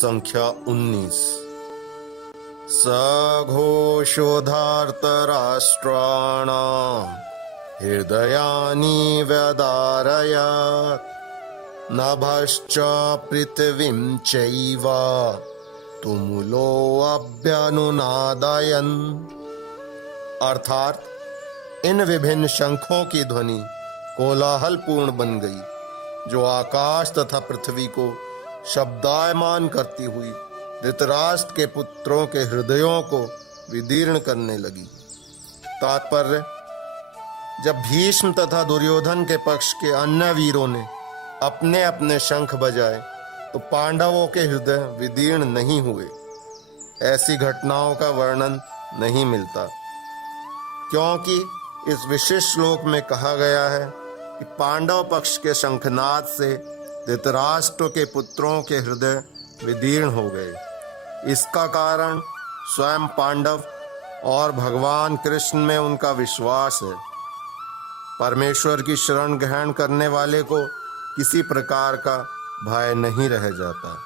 संख्या 19। सघोषोधार्तराष्ट्राणां हृदयानि व्यदारयत् नभश्च पृथिवीं चैव तुमुलो अभ्यनुनादयन्। अर्थात इन विभिन्न शंखों की ध्वनि कोलाहलपूर्ण बन गई, जो आकाश तथा पृथ्वी को शब्दायमान करती हुई धृतराष्ट्र के पुत्रों के हृदयों को विदीर्ण करने लगी। तात्पर्य: जब भीष्म तथा दुर्योधन के पक्ष के अन्य वीरों ने अपने अपने शंख बजाए तो पांडवों के हृदय विदीर्ण नहीं हुए। ऐसी घटनाओं का वर्णन नहीं मिलता, क्योंकि इस विशेष श्लोक में कहा गया है कि पांडव पक्ष के शंखनाद से धृतराष्ट्र के पुत्रों के हृदय विदीर्ण हो गए। इसका कारण स्वयं पांडव और भगवान कृष्ण में उनका विश्वास है। परमेश्वर की शरण ग्रहण करने वाले को किसी प्रकार का भय नहीं रह जाता,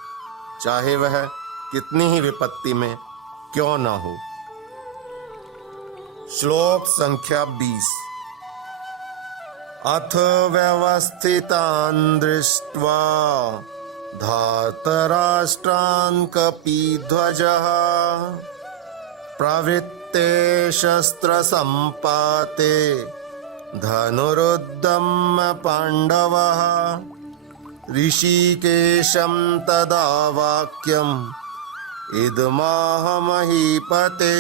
चाहे वह कितनी ही विपत्ति में क्यों ना हो। श्लोक संख्या 20। अथ व्यवस्थितान् दृष्ट्वा धार्तराष्ट्रान् कपिध्वजः प्रवृत्ते शस्त्रसम्पाते धनुरुद्यम्य पाण्डवः ऋषिकेशं तदा वाक्यम् इदमाह महीपते।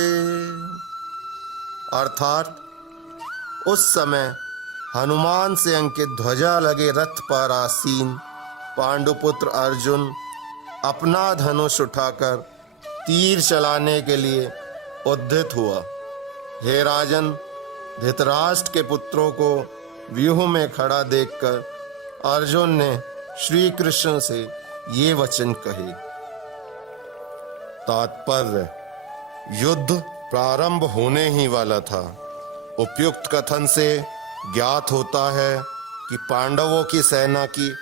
अर्थात उस समय हनुमान से अंकित ध्वजा लगे रथ पर आसीन पांडुपुत्र अर्जुन अपना धनुष उठाकर तीर चलाने के लिए उद्यत हुआ। हे राजन, धृतराष्ट्र के पुत्रों को व्यूह में खड़ा देखकर अर्जुन ने श्री कृष्ण से ये वचन कहे। तात्पर्य: युद्ध प्रारंभ होने ही वाला था। उपयुक्त कथन से ज्ञात होता है कि पांडवों की सेना की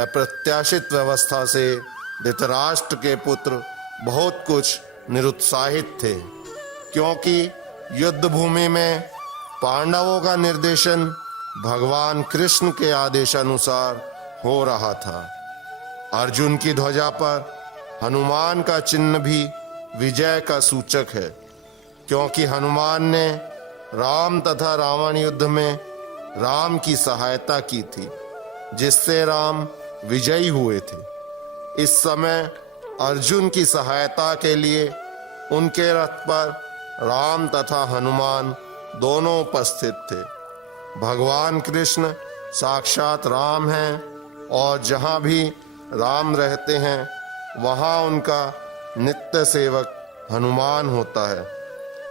अप्रत्याशित व्यवस्था से धृतराष्ट्र के पुत्र बहुत कुछ निरुत्साहित थे, क्योंकि युद्ध भूमि में पांडवों का निर्देशन भगवान कृष्ण के आदेशानुसार हो रहा था। अर्जुन की ध्वजा पर हनुमान का चिन्ह भी विजय का सूचक है, क्योंकि हनुमान ने राम तथा रावण युद्ध में राम की सहायता की थी, जिससे राम विजयी हुए थे। इस समय अर्जुन की सहायता के लिए उनके रथ पर राम तथा हनुमान दोनों उपस्थित थे। भगवान कृष्ण साक्षात राम हैं और जहाँ भी राम रहते हैं वहाँ उनका नित्य सेवक हनुमान होता है,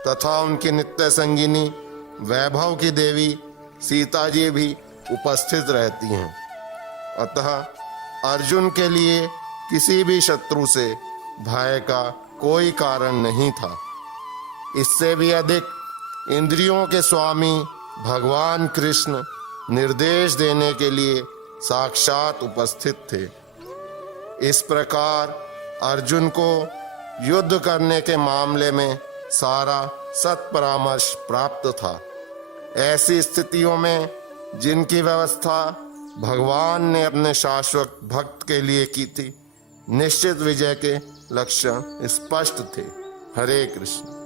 तथा उनकी नित्य संगिनी वैभव की देवी सीता जी भी उपस्थित रहती हैं। अतः अर्जुन के लिए किसी भी शत्रु से भय का कोई कारण नहीं था। इससे भी अधिक इंद्रियों के स्वामी भगवान कृष्ण निर्देश देने के लिए साक्षात उपस्थित थे। इस प्रकार अर्जुन को युद्ध करने के मामले में सारा सत्परामर्श प्राप्त था। ऐसी स्थितियों में जिनकी व्यवस्था भगवान ने अपने शाश्वत भक्त के लिए की थी, निश्चित विजय के लक्षण स्पष्ट थे। हरे कृष्ण।